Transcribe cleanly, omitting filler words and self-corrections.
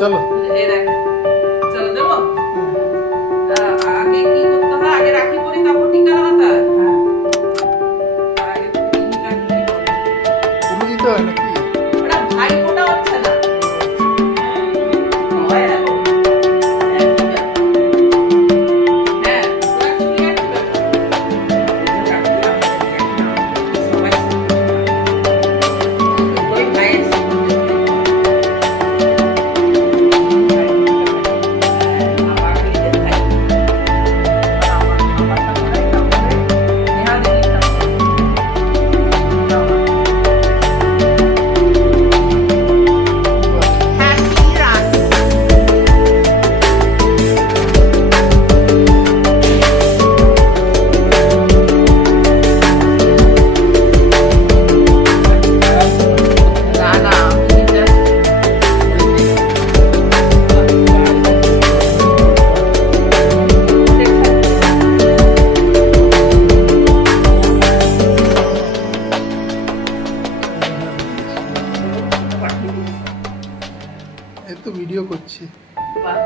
চলো চলো দেবো। আগে কি করতে হয়? আগে রাখি পরি, তারপর টিকা লাগাতে হয়। আগে টিকা নিয়ে পুরো দিতে হয় নাকি? ওটা ভাই ফোঁটা হচ্ছে না। হ্যাঁ, ওরা চলে একই ব্যাপার। ওই ভাইয়ের এই তো ভিডিও করছি। বাহ।